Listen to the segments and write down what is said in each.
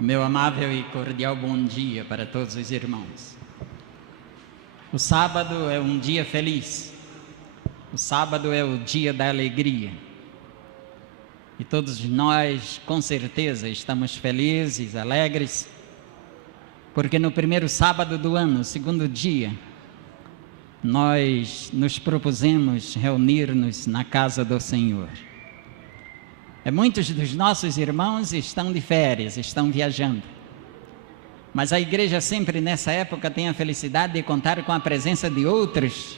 O meu amável e cordial bom dia para todos os irmãos. O sábado é um dia feliz. O sábado é o dia da alegria. E todos nós, com certeza, estamos felizes, alegres, porque no primeiro sábado do ano, segundo dia, nós nos propusemos reunir-nos na casa do Senhor. Muitos dos nossos irmãos estão de férias, estão viajando. Mas a igreja sempre nessa época tem a felicidade de contar com a presença de outras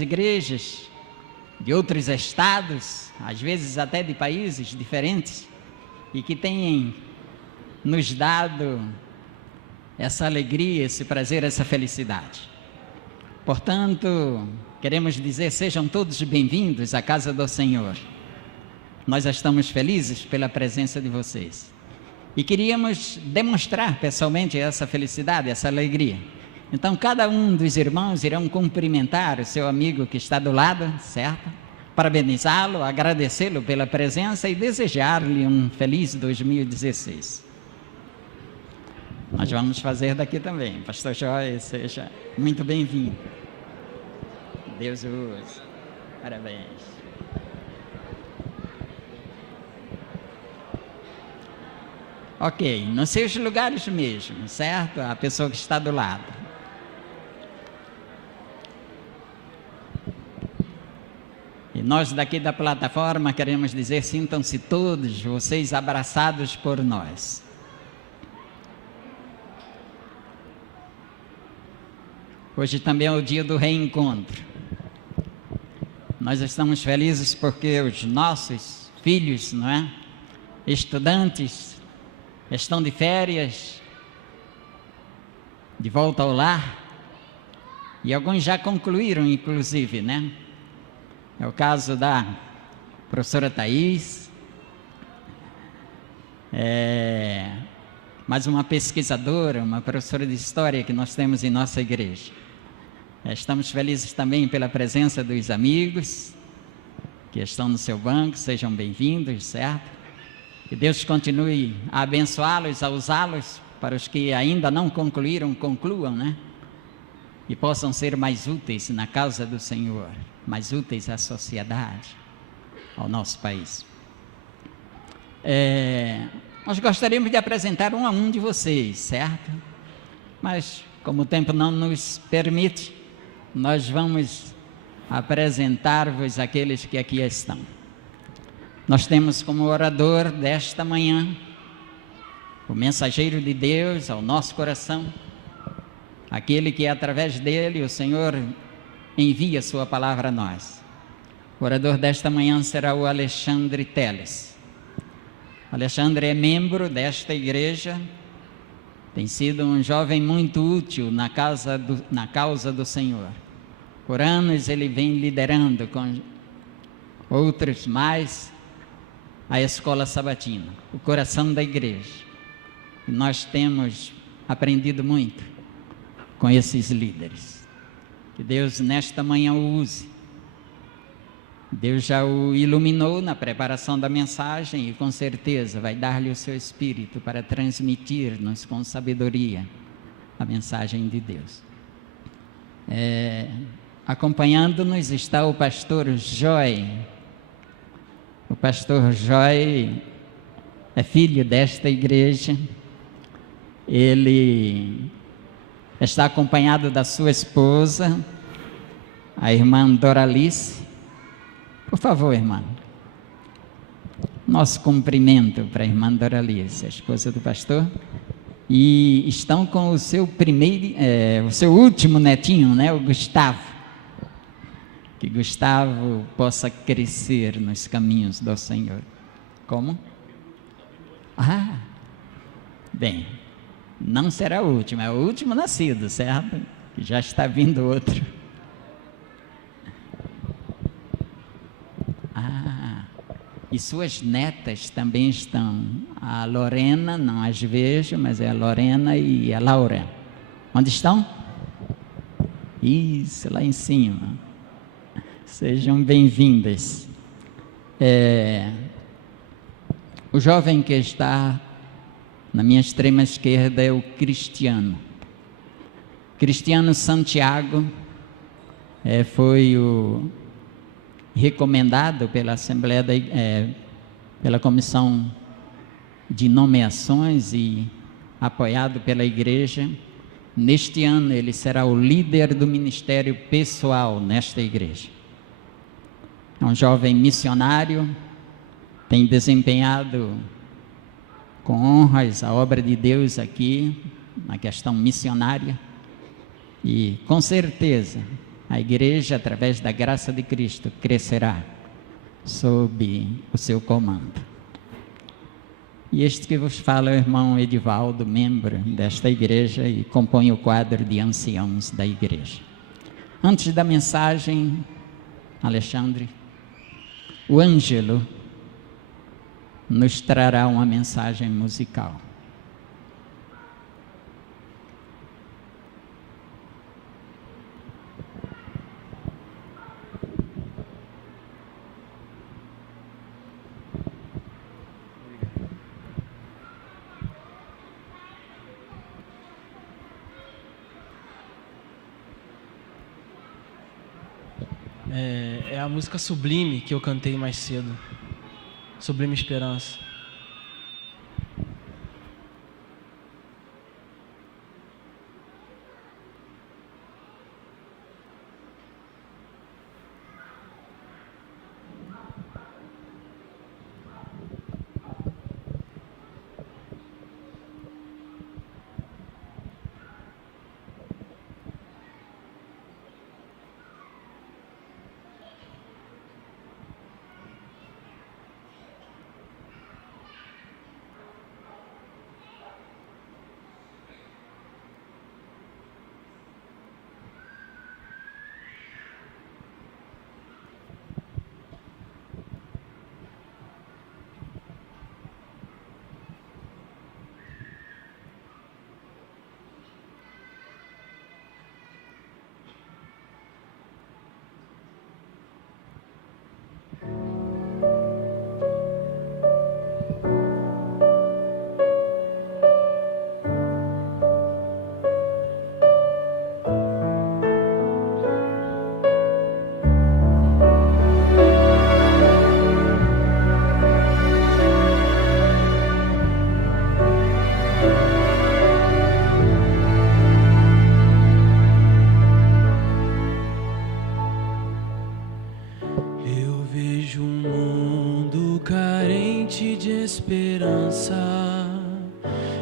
igrejas, de outros estados, às vezes até de países diferentes, e que têm nos dado essa alegria, esse prazer, essa felicidade. Portanto, queremos dizer, sejam todos bem-vindos à casa do Senhor. Nós estamos felizes pela presença de vocês. E queríamos demonstrar pessoalmente essa felicidade, essa alegria. Então, cada um dos irmãos irão cumprimentar o seu amigo que está do lado, certo? Parabenizá-lo, agradecê-lo pela presença e desejar-lhe um feliz 2016. Nós vamos fazer daqui também. Pastor Joy, seja muito bem-vindo. Deus o use. Parabéns. Ok, nos seus lugares mesmo, certo? A pessoa que está do lado. E nós daqui da plataforma queremos dizer, sintam-se todos vocês abraçados por nós. Hoje também é o dia do reencontro. Nós estamos felizes porque os nossos filhos, não é? Estudantes, estão de férias, de volta ao lar, e alguns já concluíram, inclusive, né? É o caso da professora Thais, mais uma pesquisadora, uma professora de história que nós temos em nossa igreja. Estamos felizes também pela presença dos amigos que estão no seu banco, sejam bem-vindos, certo? Que Deus continue a abençoá-los, a usá-los, para os que ainda não concluíram, concluam, né? E possam ser mais úteis na causa do Senhor, mais úteis à sociedade, ao nosso país. Nós gostaríamos de apresentar um a um de vocês, certo? Mas, como o tempo não nos permite, nós vamos apresentar-vos aqueles que aqui estão. Nós temos como orador desta manhã o mensageiro de Deus ao nosso coração, aquele que através dele o Senhor envia sua palavra a nós. O orador desta manhã será o Alexandre Teles. Alexandre é membro desta igreja, tem sido um jovem muito útil na causa do Senhor. Por anos ele vem liderando com outros mais a escola sabatina, o coração da igreja. E nós temos aprendido muito com esses líderes. Que Deus nesta manhã o use. Deus já o iluminou na preparação da mensagem e com certeza vai dar-lhe o seu espírito para transmitir-nos com sabedoria a mensagem de Deus. Acompanhando-nos está o pastor Joy. O pastor Joy é filho desta igreja. Ele está acompanhado da sua esposa, a irmã Doralice. Por favor, irmã. Nosso cumprimento para a irmã Doralice, a esposa do pastor. E estão com o seu último netinho, né, o Gustavo. Que Gustavo possa crescer nos caminhos do Senhor. Como? Bem, não será o último, é o último nascido, certo? Que já está vindo outro. E suas netas também estão. A Lorena, não as vejo, mas é a Lorena e a Laura. Onde estão? Isso, lá em cima. Sejam bem-vindas. O jovem que está Na minha extrema esquerda é o Cristiano. Cristiano Santiago foi o recomendado pela Assembleia, pela Comissão de Nomeações e apoiado pela Igreja. Neste ano ele será o líder do ministério pessoal nesta igreja. É um jovem missionário, tem desempenhado com honras a obra de Deus aqui, na questão missionária, e com certeza a igreja, através da graça de Cristo, crescerá sob o seu comando. E este que vos fala é o irmão Edivaldo, membro desta igreja e compõe o quadro de anciãos da igreja. Antes da mensagem, Alexandre, o Ângelo nos trará uma mensagem musical. É a música Sublime que eu cantei mais cedo. Sublime Esperança.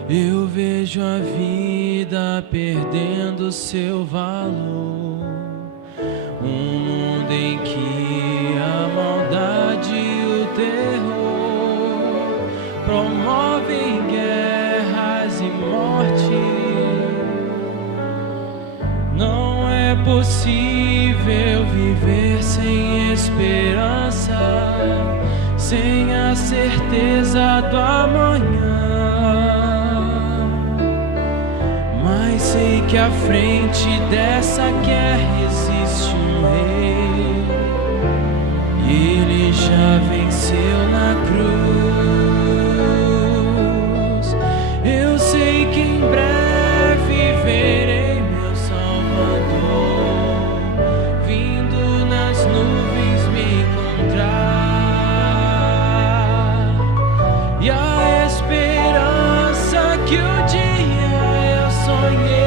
Eu vejo a vida perdendo seu valor, um mundo em que a maldade e o terror promovem guerras e morte. Não é possível viver sem esperança, sem a certeza do amanhã. Mas sei que à frente dessa guerra existe um rei, e ele já venceu na cruz. Eu sei que em breve verei meu Salvador vindo nas nuvens me encontrar, e a esperança que um dia sonhei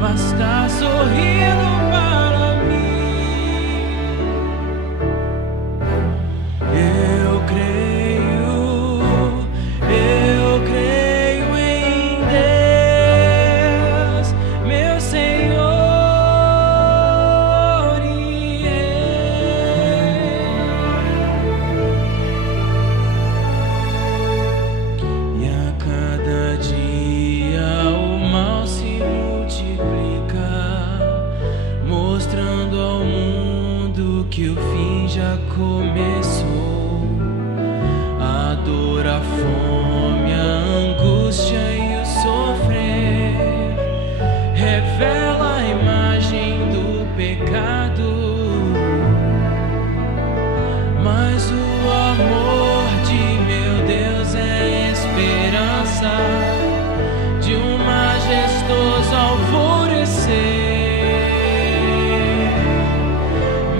vai estar sorrindo para mim. Eu creio em Deus, meu Senhor e e a cada dia o mal se multiplica, mostrando ao mundo que o fim já começou. A dor, a fome, a angústia e o sofrer revela a imagem do pecado, mas o amor de meu Deus é esperança.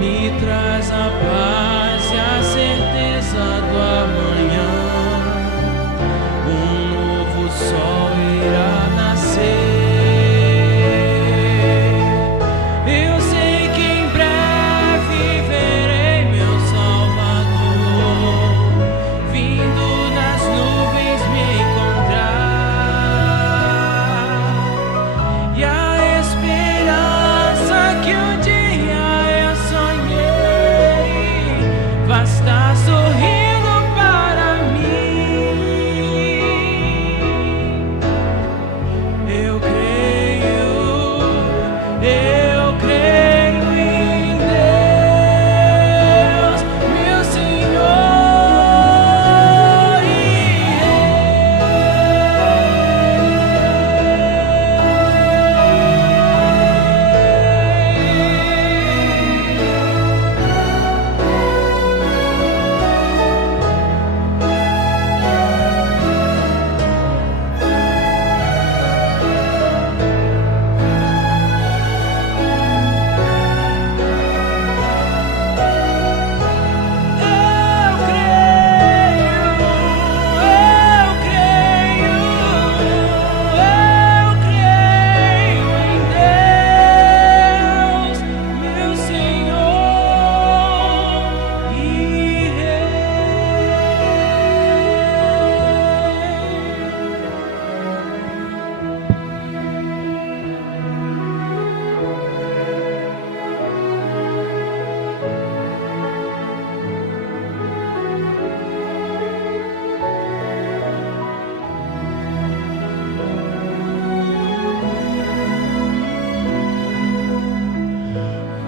me traz a paz e a certeza do amanhã. Um novo sol irá nascer. Eu sei que em breve verei meu Salvador vindo nas nuvens me encontrar. E a esperança que um dia eu sonhei vai estar sorrindo para mim. Eu creio em Deus, meu Senhor e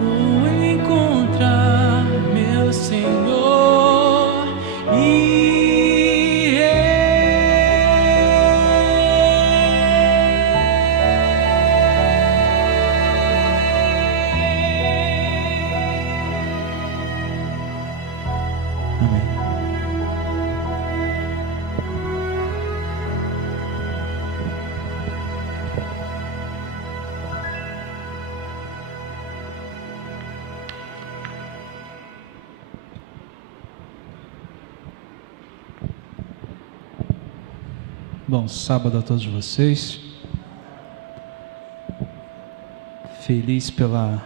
vou encontrar meu Senhor e Amém. Bom sábado a todos vocês. Feliz por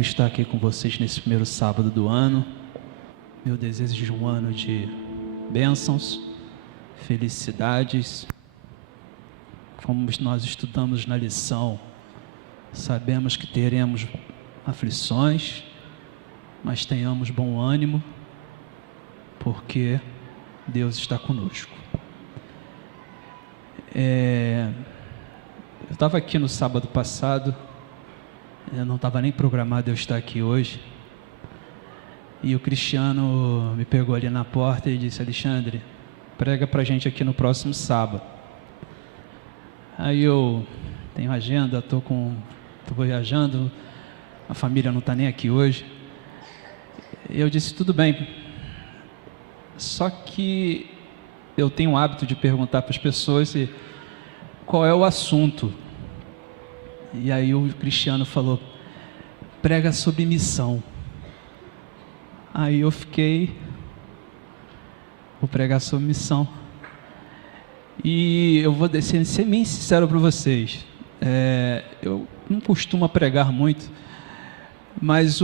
estar aqui com vocês nesse primeiro sábado do ano. Meu desejo de um ano de bênçãos, felicidades. Como nós estudamos na lição, sabemos que teremos aflições, mas tenhamos bom ânimo, porque Deus está conosco. Eu estava aqui no sábado passado, eu não estava nem programado eu estar aqui hoje, e o Cristiano me pegou ali na porta e disse: Alexandre, prega para a gente aqui no próximo sábado. Aí eu tenho agenda, estou viajando, a família não está nem aqui hoje. Eu disse: tudo bem, só que eu tenho o hábito de perguntar para as pessoas qual é o assunto. E aí o Cristiano falou: prega sobre missão. Aí eu vou pregar sobre missão. E eu vou ser bem sincero para vocês. Eu não costumo pregar muito, mas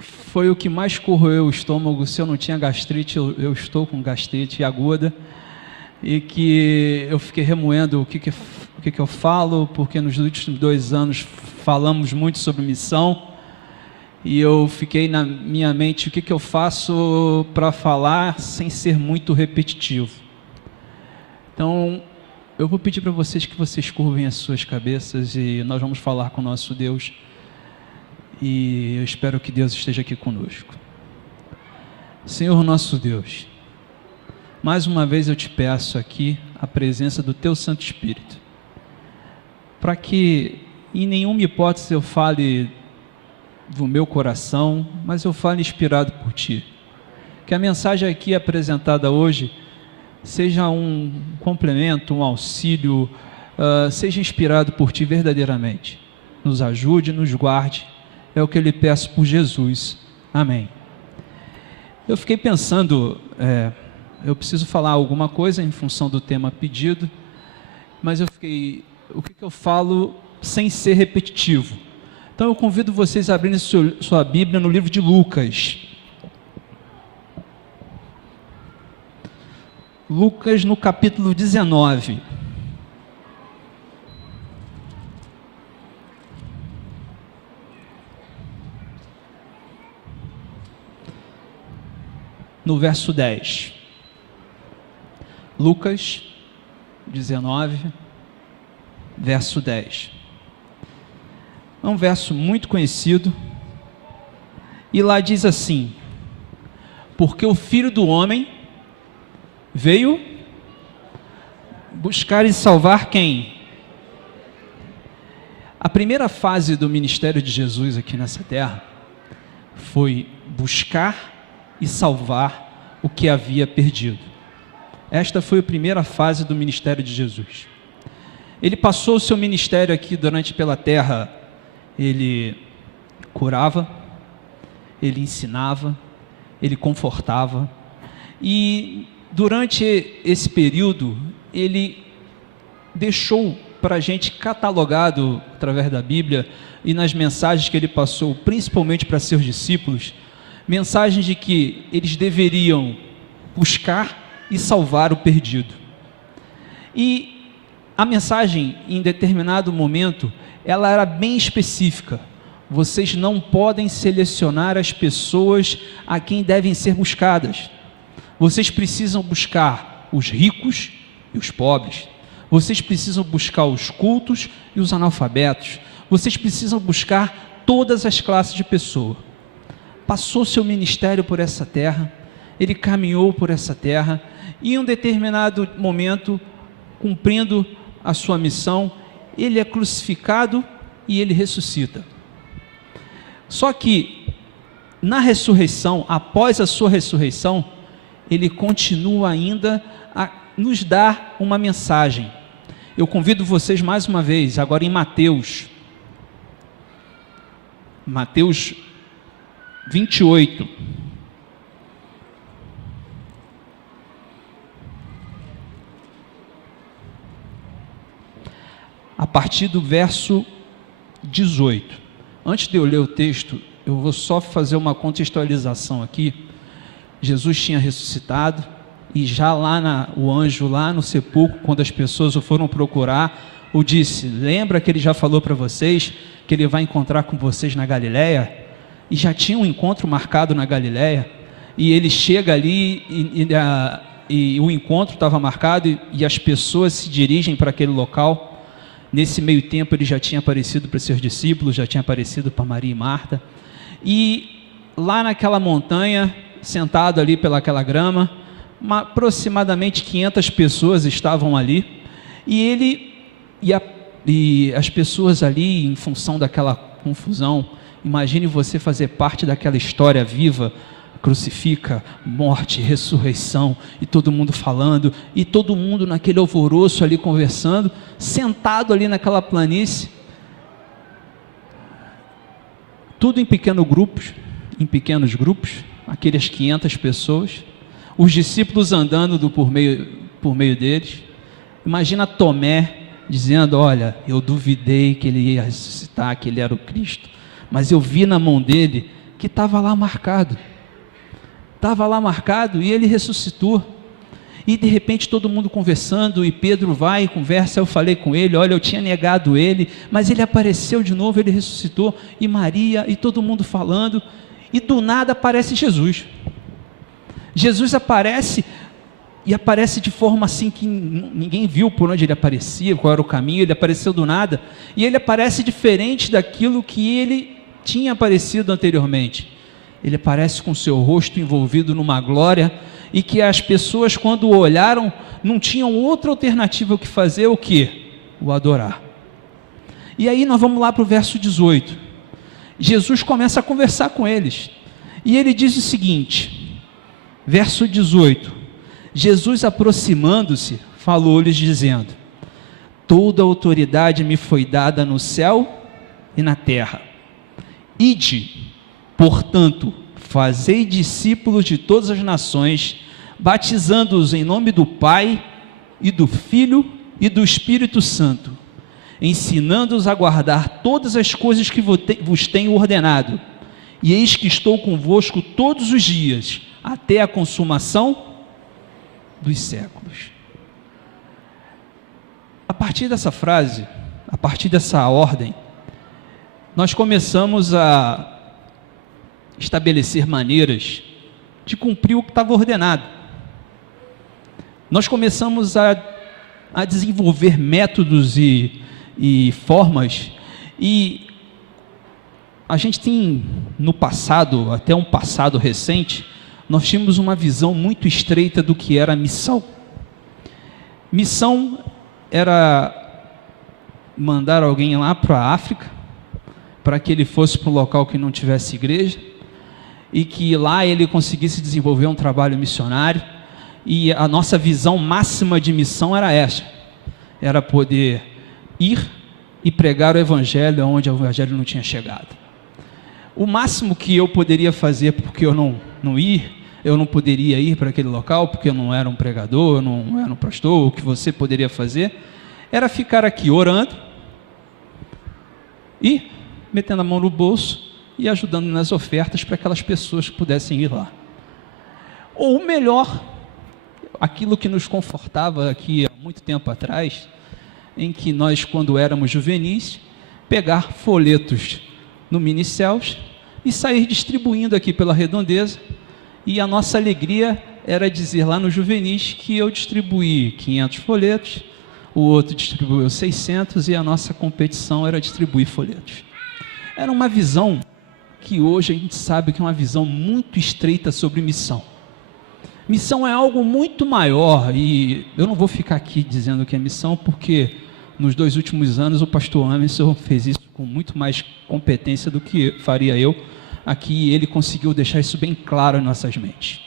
foi o que mais corroeu o estômago. Se eu não tinha gastrite, eu estou com gastrite aguda, e que eu fiquei remoendo o que eu falo, porque nos últimos 2 anos falamos muito sobre missão, e eu fiquei na minha mente o que eu faço para falar sem ser muito repetitivo. Então eu vou pedir para vocês que vocês curvem as suas cabeças e nós vamos falar com o nosso Deus, e eu espero que Deus esteja aqui conosco. Senhor nosso Deus, mais uma vez eu te peço aqui a presença do Teu Santo Espírito, para que em nenhuma hipótese eu fale do meu coração, mas eu fale inspirado por Ti. Que a mensagem aqui apresentada hoje seja um complemento, um auxílio, seja inspirado por Ti verdadeiramente. Nos ajude, nos guarde é o que eu lhe peço por Jesus. Amém. Eu fiquei pensando, eu preciso falar alguma coisa em função do tema pedido, mas o que eu falo sem ser repetitivo? Então eu convido vocês a abrirem sua Bíblia no livro de Lucas. Lucas no capítulo 19. No verso 10. Lucas 19, verso 10. É um verso muito conhecido. E lá diz assim: porque o Filho do Homem veio buscar e salvar quem? A primeira fase do ministério de Jesus aqui nessa terra foi buscar e salvar o que havia perdido. Esta foi a primeira fase do ministério de Jesus. Ele passou o seu ministério aqui pela terra. Ele curava, ele ensinava, ele confortava, e durante esse período ele deixou para a gente catalogado através da Bíblia e nas mensagens que ele passou, principalmente para seus discípulos, mensagens de que eles deveriam buscar e salvar o perdido. E a mensagem, em determinado momento, ela era bem específica. Vocês não podem selecionar as pessoas a quem devem ser buscadas. Vocês precisam buscar os ricos e os pobres. Vocês precisam buscar os cultos e os analfabetos. Vocês precisam buscar todas as classes de pessoa. Passou seu ministério por essa terra, ele caminhou por essa terra, e em um determinado momento, cumprindo a sua missão, ele é crucificado e ele ressuscita. Só que na ressurreição, após a sua ressurreição, ele continua ainda a nos dar uma mensagem. Eu convido vocês mais uma vez, agora em Mateus 28. A partir do verso 18. Antes de eu ler o texto, eu vou só fazer uma contextualização aqui. Jesus tinha ressuscitado, e já o anjo lá no sepulcro, quando as pessoas o foram procurar, o disse: lembra que ele já falou para vocês que ele vai encontrar com vocês na Galileia? E já tinha um encontro marcado na Galileia, e ele chega ali e o encontro estava marcado, e as pessoas se dirigem para aquele local. Nesse meio tempo ele já tinha aparecido para seus discípulos, já tinha aparecido para Maria e Marta, e lá naquela montanha, sentado ali pelaquela grama, aproximadamente 500 pessoas estavam ali, e as pessoas ali, em função daquela confusão, imagine você fazer parte daquela história viva, crucifica, morte, ressurreição, e todo mundo falando, e todo mundo naquele alvoroço ali conversando, sentado ali naquela planície, tudo em pequenos grupos, aqueles 500 pessoas, os discípulos andando por meio deles. Imagina Tomé dizendo: olha, eu duvidei que ele ia ressuscitar, que ele era o Cristo, mas eu vi na mão dele que estava lá marcado, e ele ressuscitou. E de repente todo mundo conversando, e Pedro vai e conversa. Eu falei com ele: olha, eu tinha negado ele, mas ele apareceu de novo, ele ressuscitou. E Maria, e todo mundo falando, e do nada aparece Jesus. Jesus aparece, e aparece de forma assim que ninguém viu por onde ele aparecia, qual era o caminho. Ele apareceu do nada, e ele aparece diferente daquilo que ele tinha aparecido anteriormente. Ele aparece com seu rosto envolvido numa glória, e que as pessoas, quando o olharam, não tinham outra alternativa que fazer, o quê? O adorar. E aí nós vamos lá para o verso 18. Jesus começa a conversar com eles, e ele diz o seguinte, verso 18: Jesus, aproximando-se, falou-lhes dizendo: toda autoridade me foi dada no céu e na terra. Ide, portanto, fazei discípulos de todas as nações, batizando-os em nome do Pai, e do Filho, e do Espírito Santo, ensinando-os a guardar todas as coisas que vos tenho ordenado. E eis que estou convosco todos os dias, até a consumação dos séculos. A partir dessa frase, a partir dessa ordem, nós começamos a estabelecer maneiras de cumprir o que estava ordenado. Nós começamos a desenvolver métodos e formas, e a gente tem no passado, até um passado recente, nós tínhamos uma visão muito estreita do que era missão. Missão era mandar alguém lá para a África, para que ele fosse para um local que não tivesse igreja, e que lá ele conseguisse desenvolver um trabalho missionário. E a nossa visão máxima de missão era essa, era poder ir e pregar o Evangelho onde o Evangelho não tinha chegado. O máximo que eu poderia fazer, porque eu não poderia ir para aquele local, porque eu não era um pregador, eu não era um pastor, o que você poderia fazer, era ficar aqui orando, e metendo a mão no bolso, e ajudando nas ofertas para aquelas pessoas que pudessem ir lá. Ou melhor, aquilo que nos confortava aqui há muito tempo atrás, em que nós, quando éramos juvenis, pegar folhetos no Minicéus e sair distribuindo aqui pela redondeza, e a nossa alegria era dizer lá no juvenis que eu distribuí 500 folhetos, o outro distribuiu 600, e a nossa competição era distribuir folhetos. Era uma visão que hoje a gente sabe que é uma visão muito estreita sobre missão. Missão é algo muito maior, e eu não vou ficar aqui dizendo que é missão, porque nos 2 últimos anos o pastor Emerson fez isso com muito mais competência do que faria eu. Aqui ele conseguiu deixar isso bem claro em nossas mentes.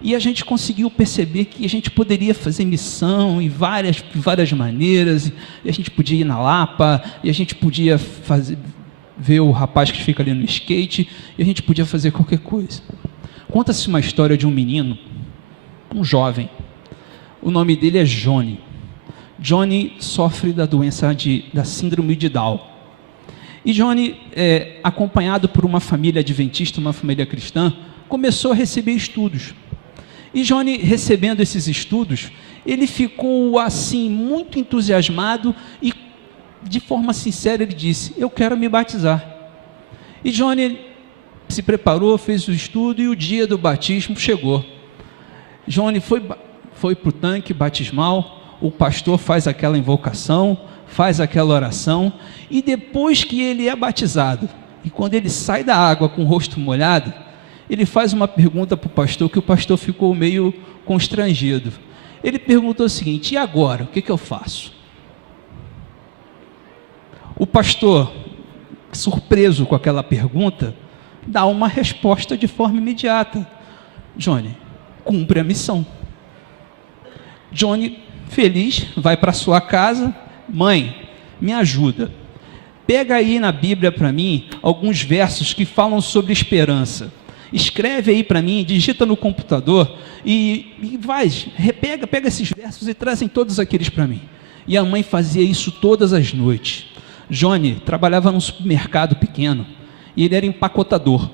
E a gente conseguiu perceber que a gente poderia fazer missão em várias maneiras, e a gente podia ir na Lapa, e a gente podia ver o rapaz que fica ali no skate, e a gente podia fazer qualquer coisa. Conta-se uma história de um menino, um jovem, o nome dele é Johnny. Johnny sofre da doença da síndrome de Down. E Johnny, acompanhado por uma família adventista, uma família cristã, começou a receber estudos. E Johnny, recebendo esses estudos, ele ficou assim muito entusiasmado, e de forma sincera ele disse: eu quero me batizar. E Johnny se preparou, fez o estudo, e o dia do batismo chegou. Johnny foi para o tanque batismal, o pastor faz aquela invocação, faz aquela oração, e depois que ele é batizado, e quando ele sai da água com o rosto molhado, ele faz uma pergunta para o pastor, que o pastor ficou meio constrangido. Ele perguntou o seguinte: e agora, o que eu faço? O pastor, surpreso com aquela pergunta, dá uma resposta de forma imediata: Johnny, cumpre a missão. Johnny, feliz, vai para sua casa: mãe, me ajuda, pega aí na Bíblia para mim alguns versos que falam sobre esperança, escreve aí para mim, digita no computador, e pega esses versos e trazem todos aqueles para mim. E a mãe fazia isso todas as noites. Johnny trabalhava num supermercado pequeno, e ele era empacotador.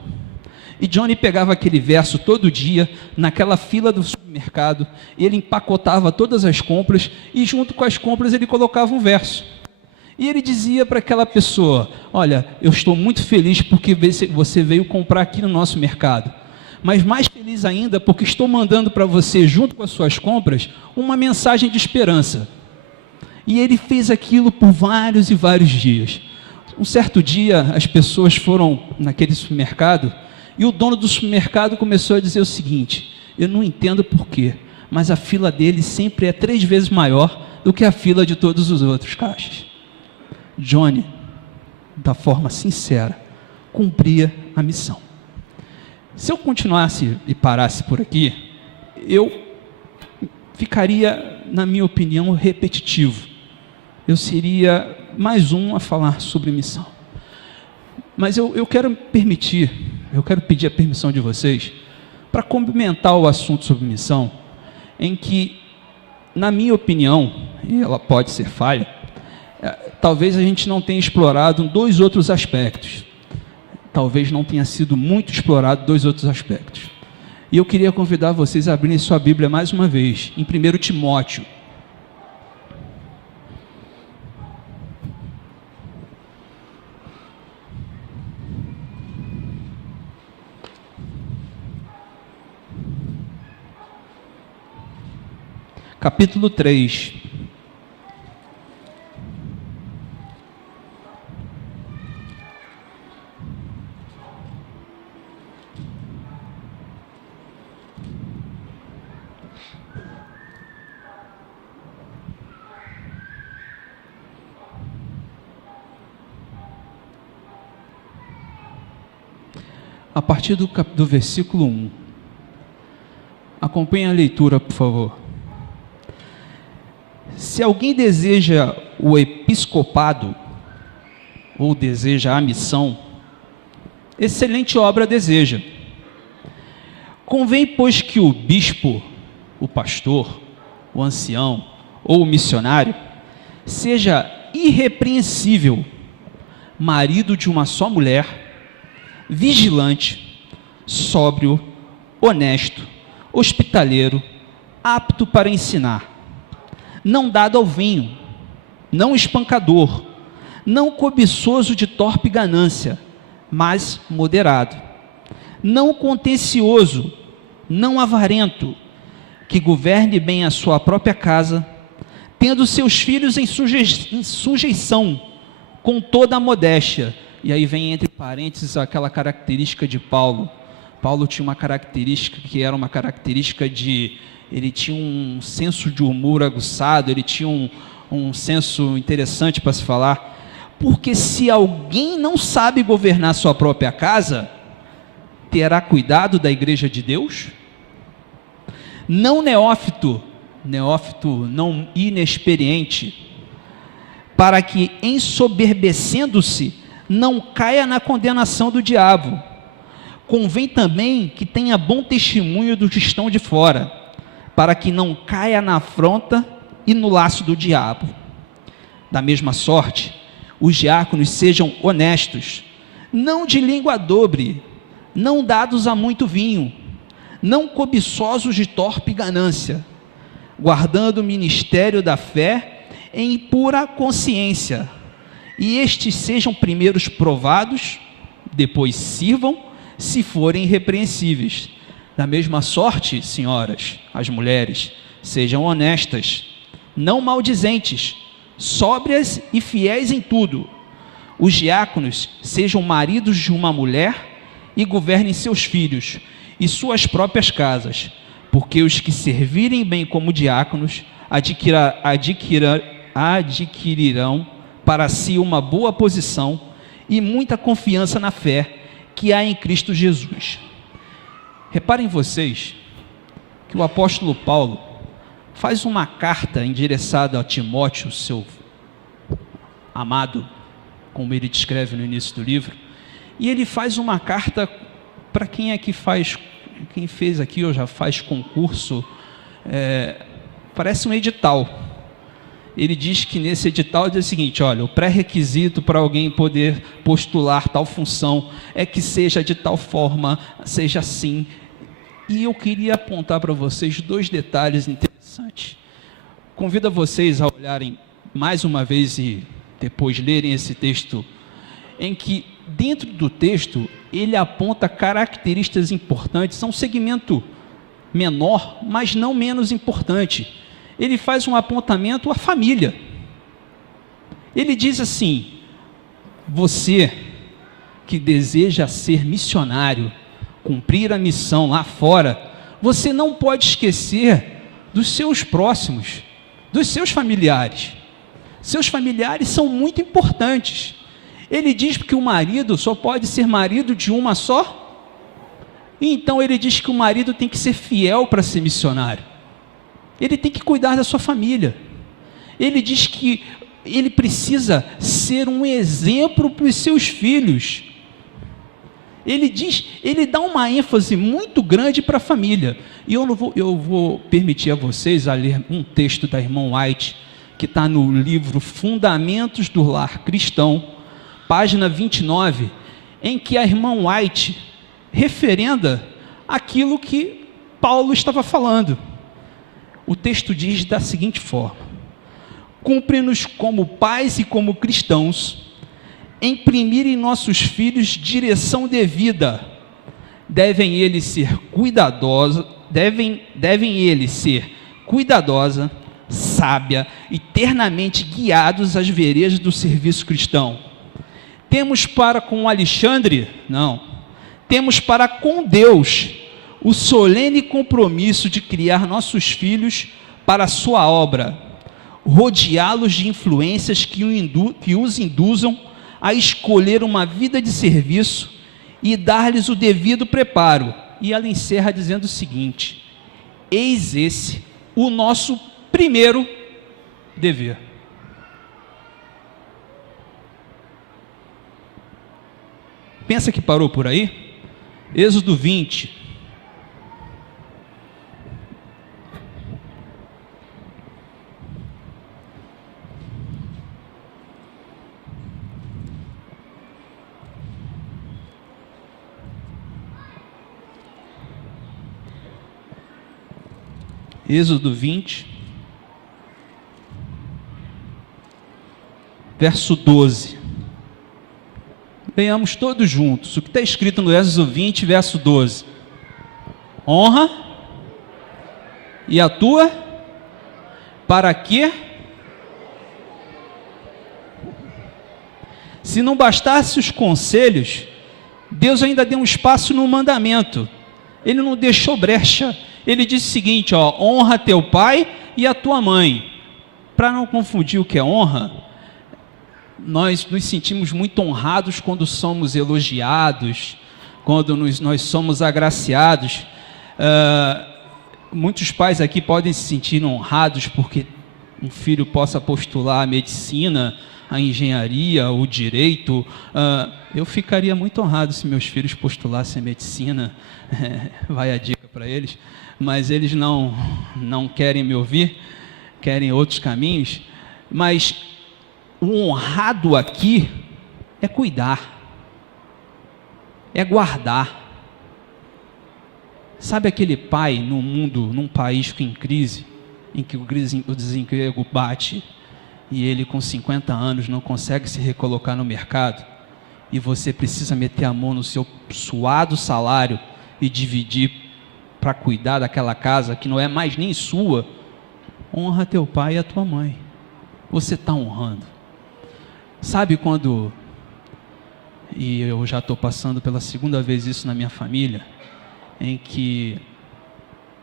E Johnny pegava aquele verso todo dia, naquela fila do supermercado, ele empacotava todas as compras, e junto com as compras ele colocava um verso. E ele dizia para aquela pessoa: olha, eu estou muito feliz porque você veio comprar aqui no nosso mercado, mas mais feliz ainda porque estou mandando para você, junto com as suas compras, uma mensagem de esperança. E ele fez aquilo por vários e vários dias. Um certo dia, as pessoas foram naquele supermercado, e o dono do supermercado começou a dizer o seguinte: eu não entendo porquê, mas a fila dele sempre é 3 vezes maior do que a fila de todos os outros caixas. Johnny, da forma sincera, cumpria a missão. Se eu continuasse e parasse por aqui, eu ficaria, na minha opinião, repetitivo. Eu seria mais um a falar sobre missão. Mas eu quero pedir a permissão de vocês para complementar o assunto sobre missão, em que, na minha opinião, e ela pode ser falha, talvez a gente não tenha explorado 2 outros aspectos. Talvez não tenha sido muito explorado 2 outros aspectos. E eu queria convidar vocês a abrirem sua Bíblia mais uma vez, em 1 Timóteo. Capítulo 3. A partir do versículo 1. Acompanhe a leitura, por favor. Se alguém deseja o episcopado, ou deseja a missão, excelente obra deseja. Convém, pois, que o bispo, o pastor, o ancião ou o missionário seja irrepreensível, marido de uma só mulher, vigilante, sóbrio, honesto, hospitaleiro, apto para ensinar, não dado ao vinho, não espancador, não cobiçoso de torpe ganância, mas moderado, não contencioso, não avarento, que governe bem a sua própria casa, tendo seus filhos em sujeição, com toda a modéstia. E aí vem entre parênteses aquela característica de Paulo. Paulo tinha uma característica que era uma característica de... Ele tinha um senso de humor aguçado, ele tinha um senso interessante para se falar. Porque se alguém não sabe governar sua própria casa, terá cuidado da igreja de Deus? Não neófito não inexperiente, para que, ensoberbecendo-se, não caia na condenação do diabo. Convém também que tenha bom testemunho dos que estão de fora, para que não caia na afronta e no laço do diabo. Da mesma sorte, os diáconos sejam honestos, não de língua dobre, não dados a muito vinho, não cobiçosos de torpe ganância, guardando o ministério da fé em pura consciência. E estes sejam primeiros provados, depois sirvam, se forem irrepreensíveis. Da mesma sorte, senhoras, as mulheres, sejam honestas, não maldizentes, sóbrias e fiéis em tudo. Os diáconos sejam maridos de uma mulher e governem seus filhos e suas próprias casas, porque os que servirem bem como diáconos adquirirão para si uma boa posição e muita confiança na fé que há em Cristo Jesus. Reparem vocês que o apóstolo Paulo faz uma carta endereçada a Timóteo, seu amado, como ele descreve no início do livro, e ele faz uma carta para quem é que faz, quem fez aqui ou já faz concurso, parece um edital. Ele diz que nesse edital diz o seguinte: olha, o pré-requisito para alguém poder postular tal função é que seja de tal forma, seja assim. E eu queria apontar para vocês 2 detalhes interessantes. Convido vocês a olharem mais uma vez e depois lerem esse texto, em que dentro do texto ele aponta características importantes, é um segmento menor, mas não menos importante. Ele faz um apontamento à família. Ele diz assim: você que deseja ser missionário, cumprir a missão lá fora, você não pode esquecer dos seus próximos, dos seus familiares. Seus familiares são muito importantes. Ele diz que o marido só pode ser marido de uma só. Então ele diz que o marido tem que ser fiel para ser missionário. Ele tem que cuidar da sua família. Ele diz que ele precisa ser um exemplo para os seus filhos. Ele dá uma ênfase muito grande para a família. E eu vou permitir a vocês a ler um texto da irmã White, que está no livro Fundamentos do Lar Cristão, página 29, em que a irmã White referenda aquilo que Paulo estava falando. O texto diz da seguinte forma: cumpre-nos como pais e como cristãos imprimir em nossos filhos direção devida. Devem eles ser cuidadosa, sábia e ternamente guiados às veredas do serviço cristão. Temos para com Alexandre? Não. Temos para com Deus o solene compromisso de criar nossos filhos para a sua obra, rodeá-los de influências que os induzam a escolher uma vida de serviço e dar-lhes o devido preparo. E ela encerra dizendo o seguinte: eis esse o nosso primeiro dever. Pensa que parou por aí? Êxodo 20. Êxodo 20, verso 12. Leiamos todos juntos o que está escrito no Êxodo 20, verso 12. Honra e a tua, para quê? Se não bastasse os conselhos, Deus ainda deu um espaço no mandamento. Ele não deixou brecha. Ele disse o seguinte, honra teu pai e a tua mãe. Para não confundir o que é honra, nós nos sentimos muito honrados quando somos elogiados, quando nós somos agraciados. Muitos pais aqui podem se sentir honrados porque um filho possa postular a medicina, a engenharia, o direito. Eu ficaria muito honrado se meus filhos postulassem a medicina. Vai a dica para eles. Mas eles não querem me ouvir, querem outros caminhos. Mas o honrado aqui é cuidar, é guardar. Sabe aquele pai no mundo, num país em crise, em que o desemprego bate, e ele com 50 anos não consegue se recolocar no mercado, e você precisa meter a mão no seu suado salário e dividir para cuidar daquela casa que não é mais nem sua? Honra teu pai e a tua mãe. Você está honrando. Sabe quando, e eu já estou passando pela segunda vez isso na minha família, em que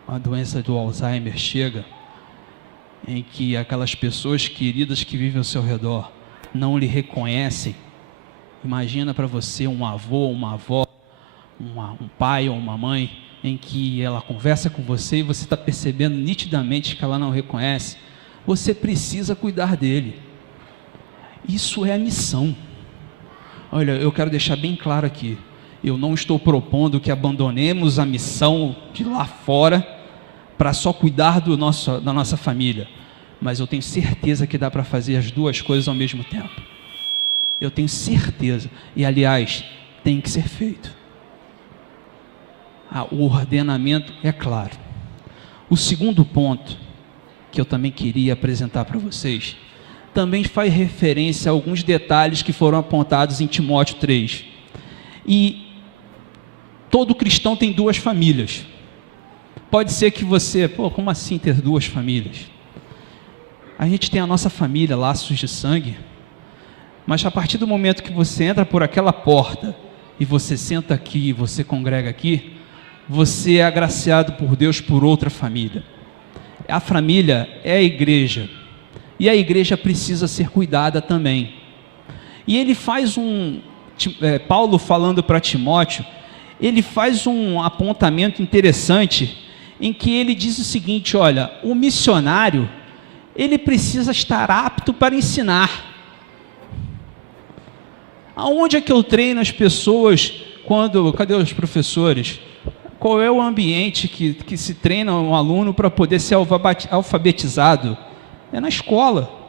a doença do Alzheimer chega, em que aquelas pessoas queridas que vivem ao seu redor não lhe reconhecem. Imagina para você um avô, uma avó, um pai ou uma mãe, em que ela conversa com você e você está percebendo nitidamente que ela não reconhece. Você precisa cuidar dele. Isso é a missão. Olha, eu quero deixar bem claro aqui, eu não estou propondo que abandonemos a missão de lá fora para só cuidar da nossa família, mas eu tenho certeza que dá para fazer as duas coisas ao mesmo tempo. Eu tenho certeza, e aliás, tem que ser feito. O ordenamento é claro. O segundo ponto que eu também queria apresentar para vocês também faz referência a alguns detalhes que foram apontados em Timóteo 3. E todo cristão tem duas famílias. Pode ser que você, como assim ter duas famílias? A gente tem a nossa família, laços de sangue, mas a partir do momento que você entra por aquela porta e você senta aqui, você congrega aqui, você é agraciado por Deus por outra família. A família é a igreja, e a igreja precisa ser cuidada também. E ele faz Paulo falando para Timóteo, ele faz um apontamento interessante, em que ele diz o seguinte, olha, o missionário, ele precisa estar apto para ensinar. Aonde é que eu treino as pessoas cadê os professores? Qual é o ambiente que se treina um aluno para poder ser alfabetizado? É na escola.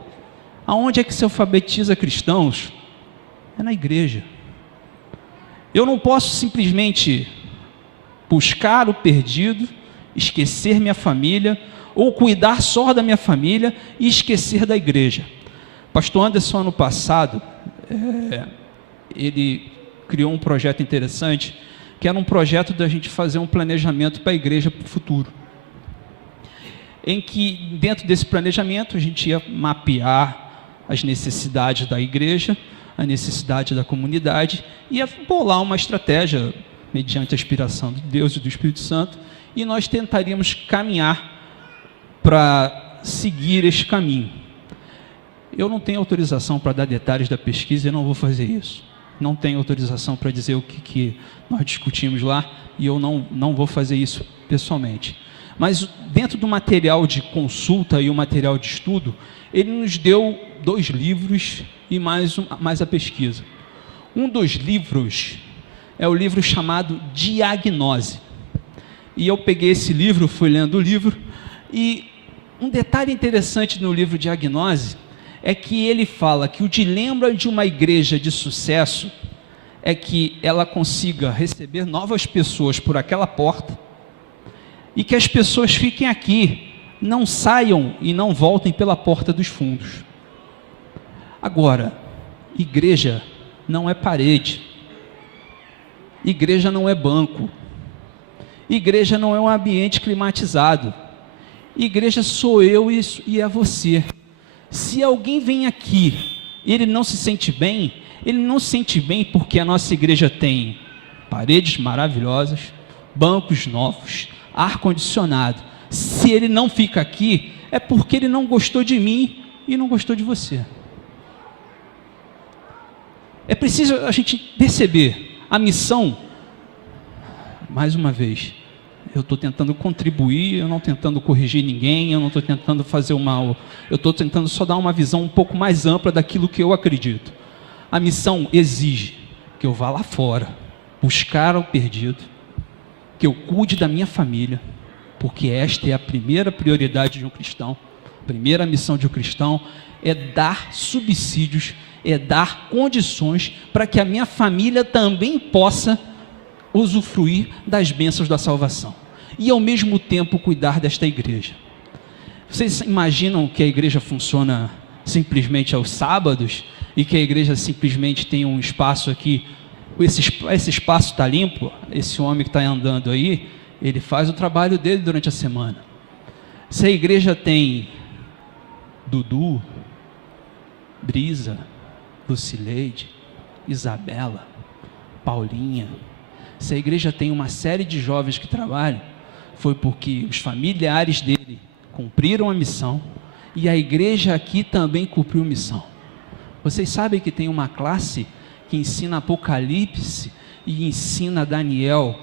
Aonde é que se alfabetiza cristãos? É na igreja. Eu não posso simplesmente buscar o perdido, esquecer minha família, ou cuidar só da minha família e esquecer da igreja. Pastor Anderson, ano passado, ele criou um projeto interessante, que era um projeto da gente fazer um planejamento para a igreja para o futuro. Em que, dentro desse planejamento, a gente ia mapear as necessidades da igreja, a necessidade da comunidade, e ia bolar uma estratégia, mediante a inspiração de Deus e do Espírito Santo, e nós tentaríamos caminhar para seguir esse caminho. Eu não tenho autorização para dar detalhes da pesquisa e não vou fazer isso. Não tenho autorização para dizer o que nós discutimos lá e eu não vou fazer isso pessoalmente. Mas dentro do material de consulta e o material de estudo, ele nos deu 2 livros e mais a pesquisa. Um dos livros é o livro chamado Diagnose. E eu peguei esse livro, fui lendo o livro, e um detalhe interessante no livro Diagnose é que ele fala que o dilema de uma igreja de sucesso é que ela consiga receber novas pessoas por aquela porta e que as pessoas fiquem aqui, não saiam e não voltem pela porta dos fundos. Agora, igreja não é parede, igreja não é banco, igreja não é um ambiente climatizado, igreja sou eu e é você. Se alguém vem aqui e ele não se sente bem, ele não se sente bem porque a nossa igreja tem paredes maravilhosas, bancos novos, ar-condicionado. Se ele não fica aqui, é porque ele não gostou de mim e não gostou de você. É preciso a gente perceber a missão. Mais uma vez, eu estou tentando contribuir, eu não tentando corrigir ninguém, eu não estou tentando fazer o mal, eu estou tentando só dar uma visão um pouco mais ampla daquilo que eu acredito. A missão exige que eu vá lá fora, buscar o perdido, que eu cuide da minha família, porque esta é a primeira prioridade de um cristão. A primeira missão de um cristão é dar subsídios, é dar condições para que a minha família também possa usufruir das bênçãos da salvação. E ao mesmo tempo cuidar desta igreja. Vocês imaginam que a igreja funciona simplesmente aos sábados e que a igreja simplesmente tem um espaço aqui, esse espaço está limpo, esse homem que está andando aí, ele faz o trabalho dele durante a semana. Se a igreja tem Dudu, Brisa, Lucileide, Isabela, Paulinha, se a igreja tem uma série de jovens que trabalham, foi porque os familiares dele cumpriram a missão e a igreja aqui também cumpriu a missão. Vocês sabem que tem uma classe que ensina Apocalipse e ensina Daniel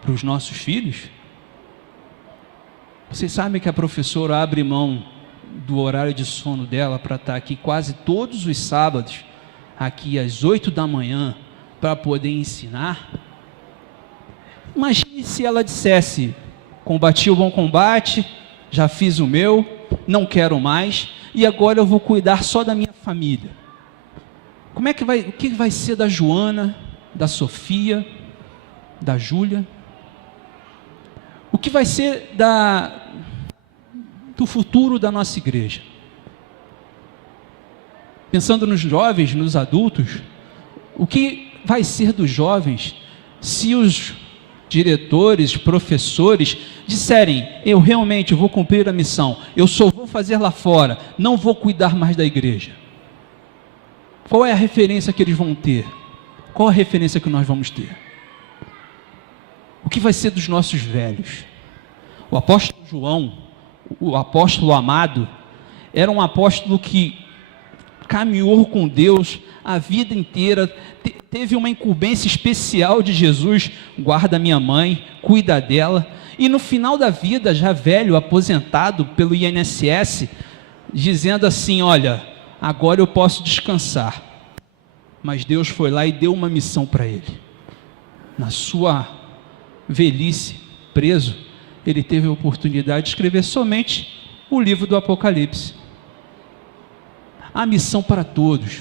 para os nossos filhos? Vocês sabem que a professora abre mão do horário de sono dela para estar aqui quase todos os sábados, aqui às 8 da manhã, para poder ensinar? Imagine se ela dissesse: combati o bom combate, já fiz o meu, não quero mais, e agora eu vou cuidar só da minha família. O que vai ser da Joana, da Sofia, da Júlia? O que vai ser do futuro da nossa igreja? Pensando nos jovens, nos adultos, o que vai ser dos jovens se os diretores, professores disserem: eu realmente vou cumprir a missão, eu só vou fazer lá fora, não vou cuidar mais da igreja? Qual é a referência que eles vão ter? Qual a referência que nós vamos ter? O que vai ser dos nossos velhos? O apóstolo João, o apóstolo amado, era um apóstolo que caminhou com Deus a vida inteira, teve uma incumbência especial de Jesus: guarda minha mãe, cuida dela, e no final da vida, já velho, aposentado pelo INSS, dizendo assim: olha, agora eu posso descansar. Mas Deus foi lá e deu uma missão para ele. na sua velhice, preso, ele teve a oportunidade de escrever somente o livro do Apocalipse. A missão para todos.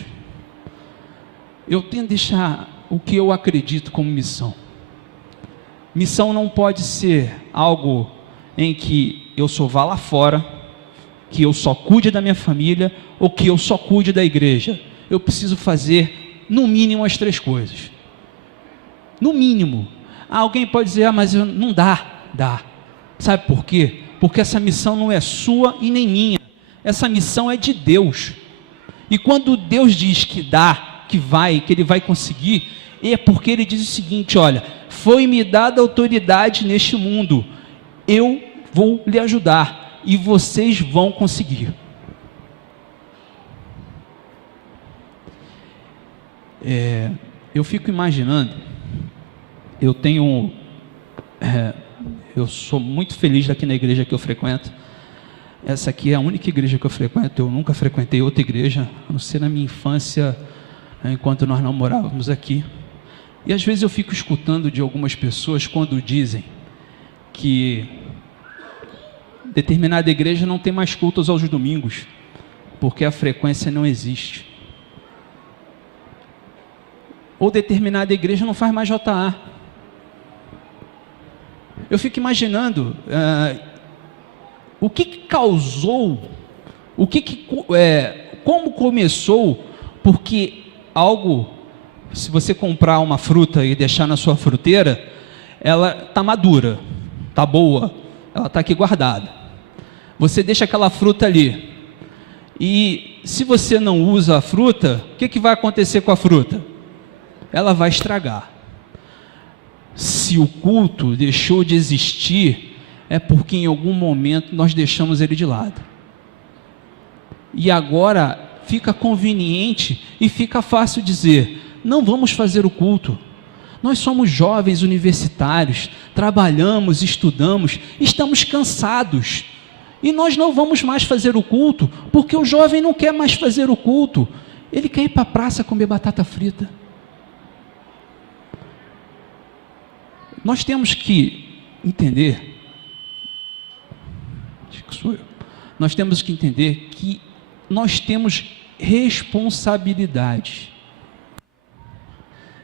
Eu tento deixar o que eu acredito como missão. Missão não pode ser algo em que eu só vá lá fora, que eu só cuide da minha família, ou que eu só cuide da igreja. Eu preciso fazer, no mínimo, as 3 coisas. No mínimo. Alguém pode dizer, mas não dá. Dá. Sabe por quê? Porque essa missão não é sua e nem minha. Essa missão é de Deus. E quando Deus diz que dá, que Ele vai conseguir, é porque Ele diz o seguinte: olha, foi-me dada autoridade neste mundo, eu vou lhe ajudar, e vocês vão conseguir. Eu fico imaginando, eu sou muito feliz aqui na igreja que eu frequento. Essa aqui é a única igreja que eu frequento. Eu nunca frequentei outra igreja, a não ser na minha infância, enquanto nós não morávamos aqui. E às vezes eu fico escutando de algumas pessoas quando dizem que determinada igreja não tem mais cultos aos domingos, porque a frequência não existe. Ou determinada igreja não faz mais JA. Eu fico imaginando o que causou, como começou, porque algo, se você comprar uma fruta e deixar na sua fruteira, ela está madura, está boa, ela está aqui guardada. Você deixa aquela fruta ali, e se você não usa a fruta, o que vai acontecer com a fruta? Ela vai estragar. Se o culto deixou de existir, é porque em algum momento nós deixamos ele de lado. E agora fica conveniente e fica fácil dizer: não vamos fazer o culto. Nós somos jovens universitários, trabalhamos, estudamos, estamos cansados. E nós não vamos mais fazer o culto, porque o jovem não quer mais fazer o culto. Ele quer ir para a praça comer batata frita. Nós temos que entender, acho que sou eu, nós temos que entender que nós temos responsabilidade.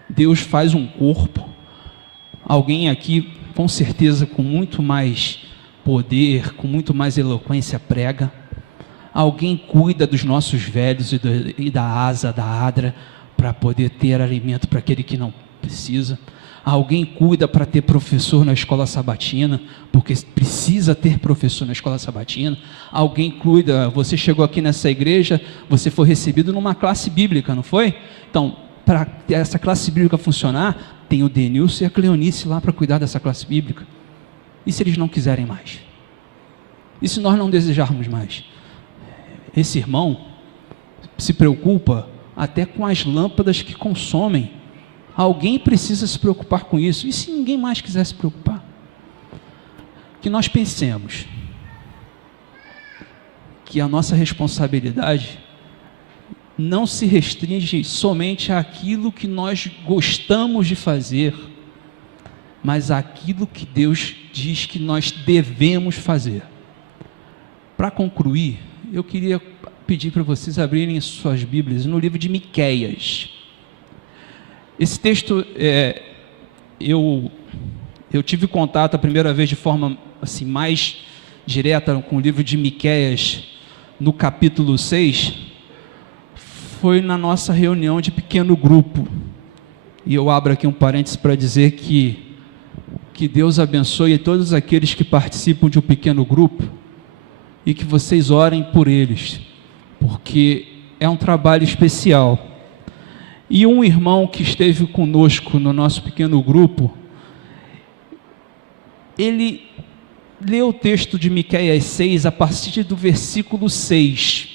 Deus faz um corpo, alguém aqui, com certeza, com muito mais poder, com muito mais eloquência, prega. Alguém cuida dos nossos velhos e da asa, da adra, para poder ter alimento para aquele que não precisa. Alguém cuida para ter professor na escola sabatina, porque precisa ter professor na escola sabatina. Alguém cuida, você chegou aqui nessa igreja, você foi recebido numa classe bíblica, não foi? Então, para essa classe bíblica funcionar, tem o Denilson e a Cleonice lá para cuidar dessa classe bíblica. E se eles não quiserem mais? E se nós não desejarmos mais? Esse irmão se preocupa até com as lâmpadas que consomem. Alguém precisa se preocupar com isso. E se ninguém mais quiser se preocupar? Que nós pensemos que a nossa responsabilidade não se restringe somente àquilo que nós gostamos de fazer, mas àquilo que Deus diz que nós devemos fazer. Para concluir, eu queria pedir para vocês abrirem suas Bíblias no livro de Miqueias. Esse texto, eu tive contato a primeira vez de forma assim, mais direta com o livro de Miqueias, no capítulo 6, foi na nossa reunião de pequeno grupo. E eu abro aqui um parênteses para dizer que Deus abençoe todos aqueles que participam de um pequeno grupo e que vocês orem por eles, porque é um trabalho especial. E um irmão que esteve conosco no nosso pequeno grupo, ele leu o texto de Miqueias 6 a partir do versículo 6.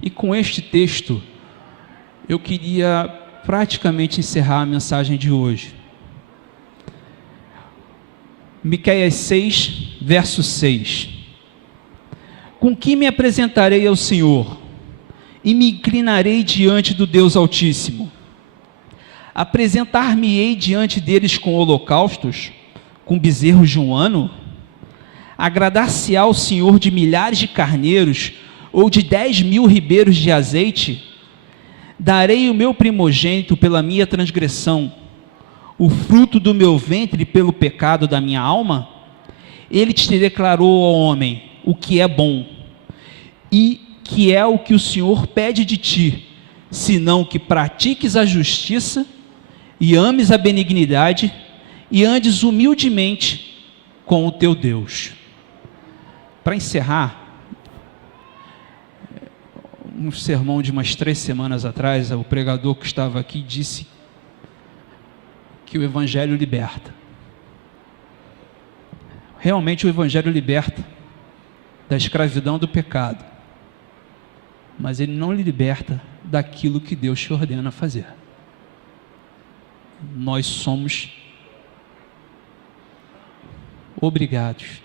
E com este texto, eu queria praticamente encerrar a mensagem de hoje. Miqueias 6, verso 6. Com que me apresentarei ao Senhor? E me inclinarei diante do Deus Altíssimo. Apresentar-me-ei diante deles com holocaustos, com bezerros de um ano? Agradar-se-á ao Senhor de milhares de carneiros, ou de 10.000 ribeiros de azeite? Darei o meu primogênito pela minha transgressão, o fruto do meu ventre pelo pecado da minha alma? Ele te declarou, ó homem, o que é bom, e que é o que o Senhor pede de ti, senão que pratiques a justiça, e ames a benignidade, e andes humildemente com o teu Deus. Para encerrar, um sermão de umas 3 semanas atrás, o pregador que estava aqui disse que o Evangelho liberta. Realmente o Evangelho liberta da escravidão do pecado, mas ele não lhe liberta daquilo que Deus te ordena fazer. Nós somos obrigados,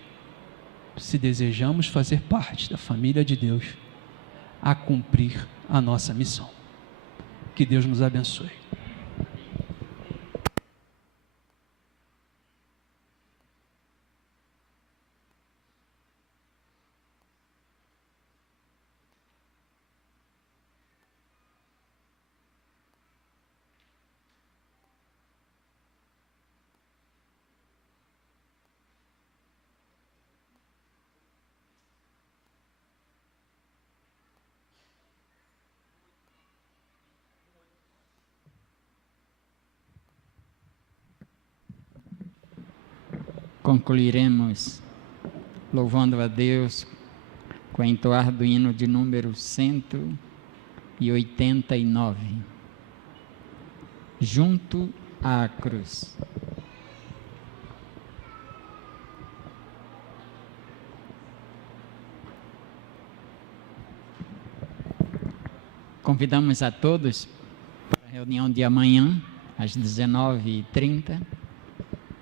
se desejamos fazer parte da família de Deus, a cumprir a nossa missão. Que Deus nos abençoe. Concluiremos louvando a Deus com a entoar do hino de número 189. Junto à cruz. Convidamos a todos para a reunião de amanhã, às 19h30.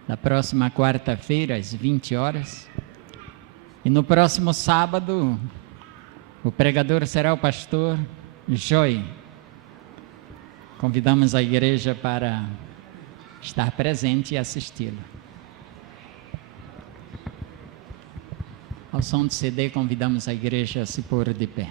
Na próxima quarta-feira, às 20 horas. E no próximo sábado, o pregador será o pastor Joy. Convidamos a igreja para estar presente e assisti-lo. Ao som de CD, convidamos a igreja a se pôr de pé.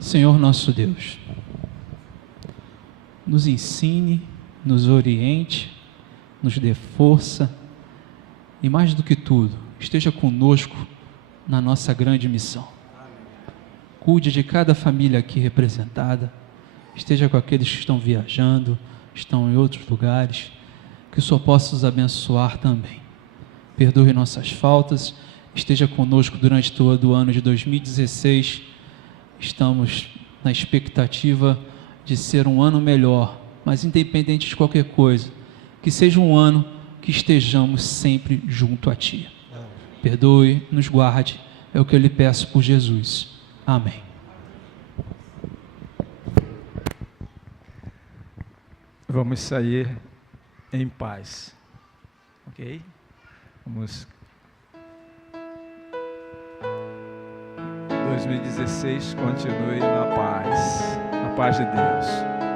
Senhor nosso Deus, nos ensine, nos oriente, nos dê força e, mais do que tudo, esteja conosco na nossa grande missão. Cuide de cada família aqui representada, esteja com aqueles que estão viajando, estão em outros lugares, que o Senhor possa os abençoar também. Perdoe nossas faltas, esteja conosco durante todo o ano de 2016. Estamos na expectativa de ser um ano melhor, mas independente de qualquer coisa, que seja um ano que estejamos sempre junto a Ti. Perdoe, nos guarde, é o que eu lhe peço por Jesus. Amém. Vamos sair em paz, ok? Vamos. 2016 continue na paz de Deus.